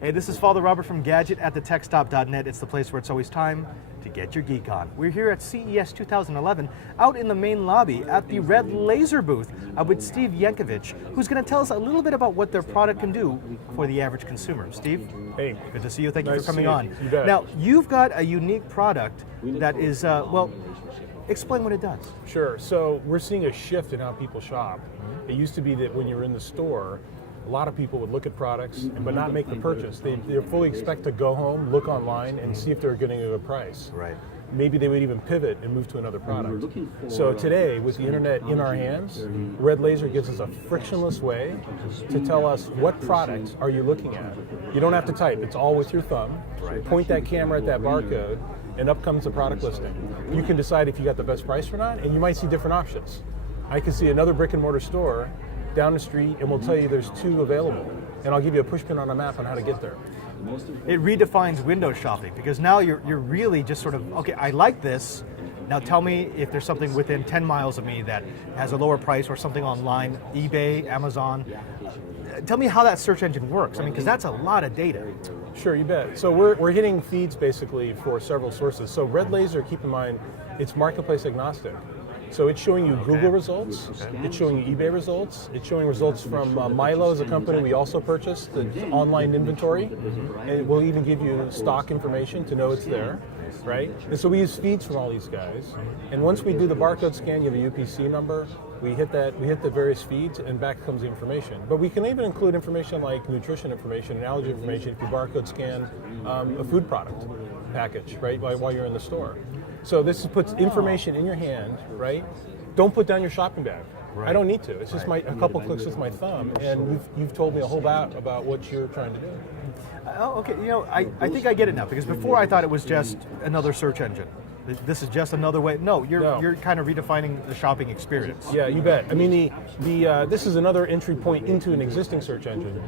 Hey, this is Father Robert from Gadget at thetechstop.net. It's the place where it's always time to get your geek on. We're here at CES 2011, out in the main lobby at the Red Laser booth with Steve Yankovic, who's going to tell us a little bit about what their product can do for the average consumer. Steve? Hey. Good to see you. Thank you Nice for coming to see on. you. You bet. Now, you've got a unique product that is, well, explain what it does. Sure. So we're seeing a shift in how people shop. It used to be that when you're in the store, a lot of people would look at products but not make the purchase. They fully expect to go home, look online, and see if they're getting a good price. Right. Maybe they would even pivot and move to another product. So today, with the internet in our hands, Red Laser gives us a frictionless way to tell us what products are you looking at. You don't have to type, it's all with your thumb. Right. Point that camera at that barcode, and up comes the product listing. You can decide if you got the best price or not, and you might see different options. I can see another brick and mortar store down the street and we'll tell you there's two available. And I'll give you a push pin on a map on how to get there. It redefines window shopping because now you're really just sort of, okay, I like this. Now tell me if there's something within 10 miles of me that has a lower price or something online, eBay, Amazon. Tell me how that search engine works. I mean, because that's a lot of data. Sure, you bet. So we're hitting feeds basically for several sources. So Red Laser, keep in mind, it's marketplace agnostic. So it's showing you Google results, it's showing you eBay results, it's showing results from Milo as a company we also purchased, the online inventory, and it will even give you stock information to know it's there, right? And so we use feeds from all these guys, and once we do the barcode scan, you have a UPC number, we hit the various feeds, and back comes the information. But we can even include information like nutrition information and allergy information if you barcode scan a food product package, right, while you're in the store. So this puts information in your hand, right? Don't put down your shopping bag. Right. I don't need to. It's just a couple clicks with my thumb, and you've told me a whole lot about what you're trying to do. Okay, you know, I think I get it now, because before I thought it was just another search engine. This is just another way. No, you're kind of redefining the shopping experience. Yeah, you bet. I mean, this is another entry point into an existing search engine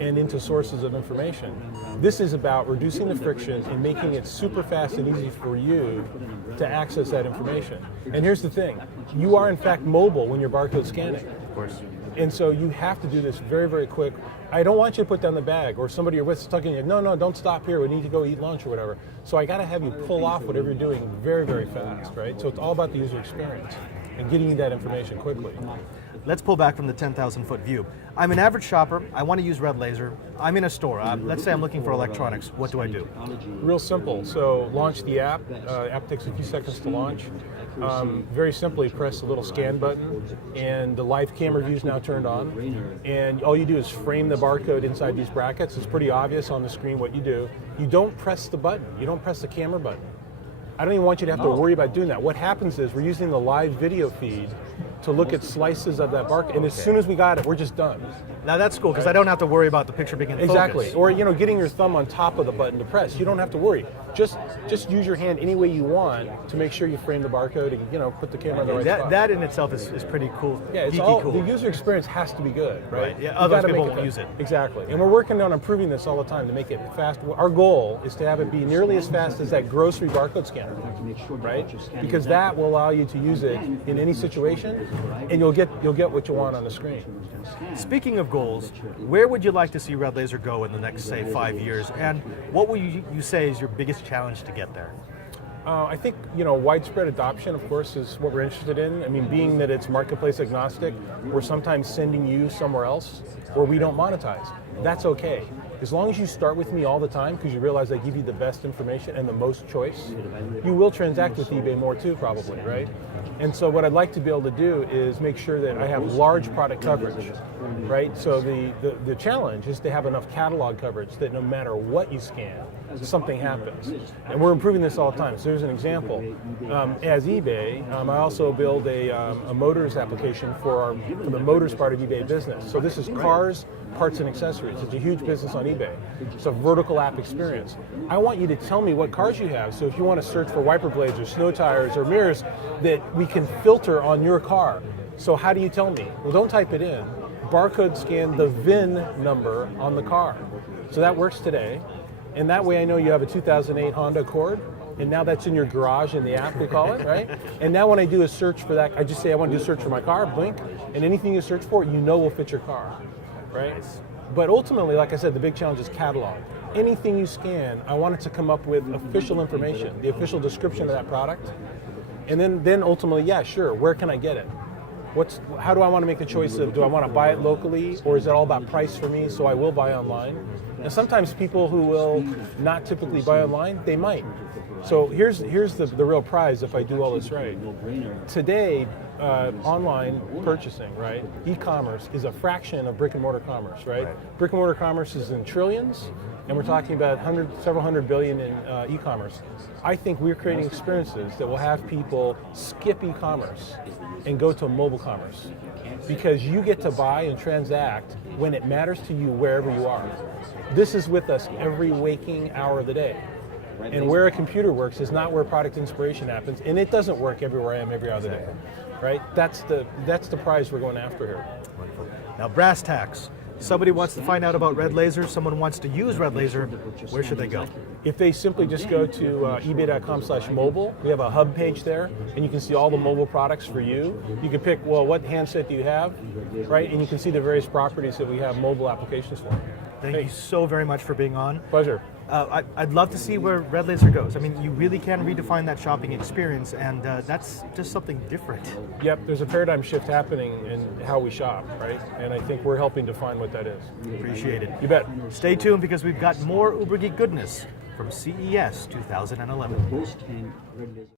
and into sources of information. This is about reducing the friction and making it super fast and easy for you to access that information. And here's the thing, you are in fact mobile when you're barcode scanning. Of course. And so you have to do this very, very quick. I don't want you to put down the bag or somebody you're with stuck in you. No, don't stop here. We need to go eat lunch or whatever. So I got to have you pull off whatever you're doing very, very fast, right? So it's all about the user experience and getting you that information quickly. Let's pull back from the 10,000-foot view. I'm an average shopper. I want to use Red Laser. I'm in a store. Let's say I'm looking for electronics. What do I do? Real simple. So launch the app. App takes a few seconds to launch. Very simply, press the little scan button, and the live camera view is now turned on. And all you do is frame the barcode inside these brackets. It's pretty obvious on the screen what you do. You don't press the button. You don't press the camera button. I don't even want you to have to worry about doing that. What happens is we're using the live video feed to look at slices of that barcode, and as soon as we got it, we're just done. Now that's cool, because I don't have to worry about the picture being in Exactly. focus. Or getting your thumb on top of the button to press. You don't have to worry. Just use your hand any way you want to make sure you frame the barcode and put the camera in the right spot. That in itself is pretty cool. Yeah, it's geeky cool. The user experience has to be good, right? Yeah, otherwise people won't use it. Exactly. And we're working on improving this all the time to make it fast. Our goal is to have it be nearly as fast as that grocery barcode scanner, right? Because that will allow you to use it in any situation, and you'll get what you want on the screen. Speaking of goals, where would you like to see Red Laser go in the next, say, 5 years? And what would you say is your biggest challenge to get there? I think widespread adoption, of course, is what we're interested in. I mean, being that it's marketplace agnostic, we're sometimes sending you somewhere else where we don't monetize. That's okay. As long as you start with me all the time because you realize I give you the best information and the most choice, you will transact with eBay more too, probably, right? And so what I'd like to be able to do is make sure that I have large product coverage, right? So the challenge is to have enough catalog coverage that no matter what you scan, something happens. And we're improving this all the time. So here's an example. As eBay, I also build a motors application for the motors part of eBay business. So this is cars, parts and accessories. It's a huge business on eBay. It's a vertical app experience. I want you to tell me what cars you have. So if you want to search for wiper blades or snow tires or mirrors, that we can filter on your car. So how do you tell me? Well, don't type it in. Barcode scan the VIN number on the car. So that works today. And that way I know you have a 2008 Honda Accord, and now that's in your garage in the app, we call it, right? And now when I do a search for that, I just say I want to do a search for my car, blink, and anything you search for, will fit your car. right? Nice. But ultimately, like I said, the big challenge is catalog. Anything you scan, I want it to come up with official information, the official description of that product. And then ultimately, yeah, sure, where can I get it? How do I want to make the choice of, do I want to buy it locally, or is it all about price for me, so I will buy online? And sometimes people who will not typically buy online, they might. So here's the real prize if I do all this right. Today, online purchasing, right? E-commerce is a fraction of brick and mortar commerce, right? Brick and mortar commerce is in trillions, and we're talking about several hundred billion in e-commerce. I think we're creating experiences that will have people skip e-commerce and go to mobile commerce, because you get to buy and transact when it matters to you wherever you are. This is with us every waking hour of the day. And where a computer works is not where product inspiration happens, and it doesn't work everywhere I am every hour of the day, right? That's the prize we're going after here. Wonderful. Now, brass tacks. Somebody wants to find out about Red Laser, someone wants to use Red Laser, where should they go? If they simply just go to ebay.com/mobile, we have a hub page there, and you can see all the mobile products for you. You can pick, well, what handset do you have, right? And you can see the various properties that we have mobile applications for. Thank you so very much for being on. Pleasure. I'd love to see where Red Laser goes. I mean, you really can redefine that shopping experience, and that's just something different. Yep, there's a paradigm shift happening in how we shop, right? And I think we're helping define what that is. Appreciate it. You bet. Stay tuned, because we've got more Uber Geek goodness from CES 2011.